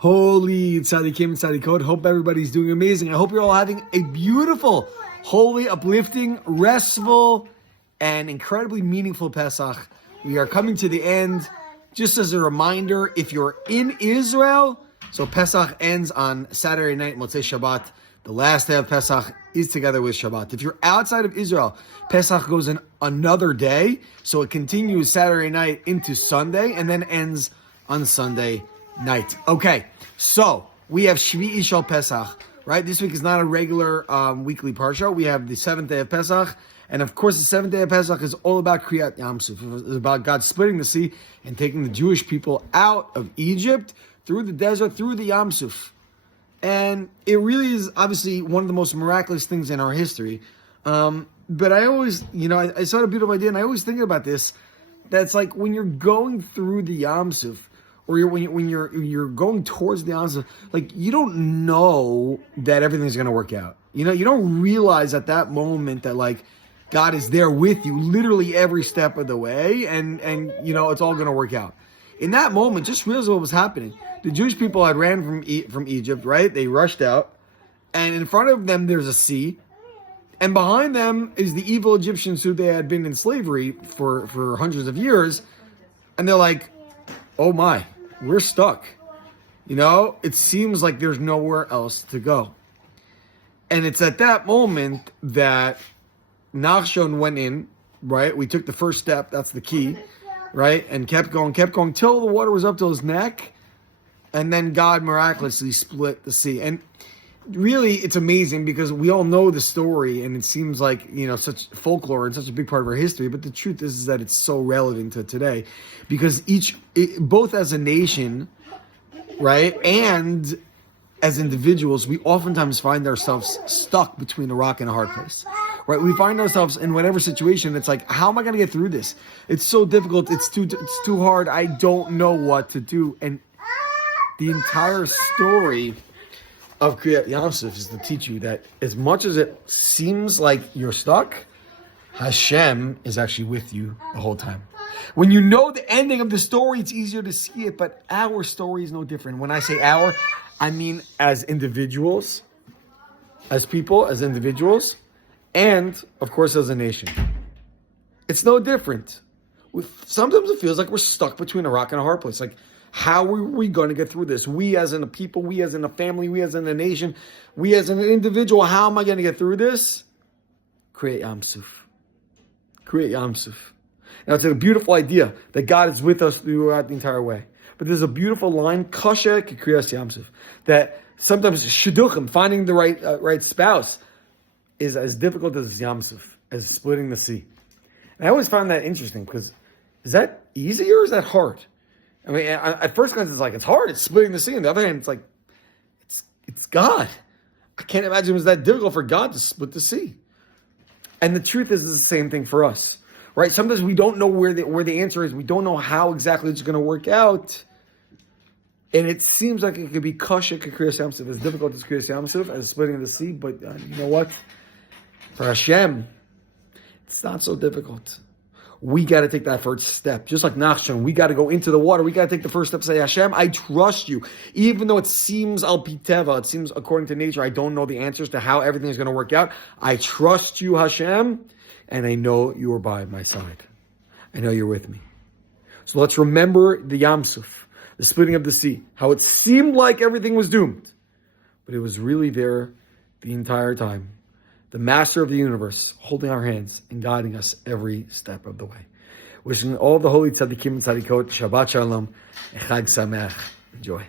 Holy tzaddikim, tzaddikot. Hope everybody's doing amazing. I hope you're all having a beautiful, holy, uplifting, restful, and incredibly meaningful Pesach. We are coming to the end. Just as a reminder, if you're in Israel, so Pesach ends on Saturday night, Motzei Shabbat. The last day of Pesach is together with Shabbat. If you're outside of Israel, Pesach goes in another day, so it continues Saturday night into Sunday, and then ends on Sunday night. Okay, so we have Shvi'i Shel Pesach, right? This week is not a regular weekly parsha. We have the seventh day of Pesach, and of course the seventh day of Pesach is all about Kriyat Yam Suf. It's about God splitting the sea and taking the Jewish people out of Egypt, through the desert, through the Yam Suf. And it really is obviously one of the most miraculous things in our history. But I always, I saw a beautiful idea, and I always think about this. That's like when you're going through the Yam Suf, or when you're going towards the Yam Suf, like you don't know that everything's going to work out. You don't realize at that moment that like God is there with you, literally every step of the way, and it's all going to work out. In that moment, just realize what was happening. The Jewish people had ran from Egypt, right? They rushed out, and in front of them there's a sea, and behind them is the evil Egyptians who they had been in slavery for hundreds of years, and they're like, oh my, we're stuck. It seems like there's nowhere else to go. And it's at that moment that Nachshon went in, right? We took the first step, that's the key, right? And kept going till the water was up to his neck. And then God miraculously split the sea. And really, it's amazing because we all know the story, and it seems like, such folklore and such a big part of our history. But the truth is that it's so relevant to today because both as a nation, right, and as individuals, we oftentimes find ourselves stuck between a rock and a hard place. Right, we find ourselves in whatever situation. It's like, how am I going to get through this? It's so difficult. It's too hard. I don't know what to do. And the entire story of Kriyat Yam Suf is to teach you that as much as it seems like you're stuck, Hashem is actually with you the whole time. When you know the ending of the story, it's easier to see it, but our story is no different. When I say our, I mean as individuals, as people, as individuals, and, of course, as a nation. It's no different. Sometimes it feels like we're stuck between a rock and a hard place. Like, how are we going to get through this? We as in a people, we as in a family, we as in a nation, we as an individual, how am I going to get through this? Kriyat Yam Suf. Kriyat Yam Suf. Now, it's a beautiful idea that God is with us throughout the entire way. But there's a beautiful line, Kasha Kriyat Yam Suf, that sometimes shidduchim, finding the right spouse, is as difficult as Yam Suf, as splitting the sea. And I always found that interesting because is that easy or is that hard? I mean, at first glance, it's like, it's hard. It's splitting the sea. On the other hand, it's like, it's God. I can't imagine it was that difficult for God to split the sea. And the truth is, it's the same thing for us, right? Sometimes we don't know where the answer is. We don't know how exactly it's going to work out. And it seems like it could be kasha Kriyat Yam Suf, as difficult as Kriyat Yam Suf, as splitting the sea. But you know what? For Hashem, it's not so difficult. We got to take that first step. Just like Nachshon, we got to go into the water. We got to take the first step, say, Hashem, I trust you. Even though it seems al piteva, it seems according to nature, I don't know the answers to how everything is going to work out. I trust you, Hashem, and I know you are by my side. I know you're with me. So let's remember the Yam Suf, the splitting of the sea, how it seemed like everything was doomed, but it was really there the entire time. The master of the universe, holding our hands and guiding us every step of the way. Wishing all the holy tzaddikim and tzaddikot Shabbat Shalom and Chag Sameach. Enjoy.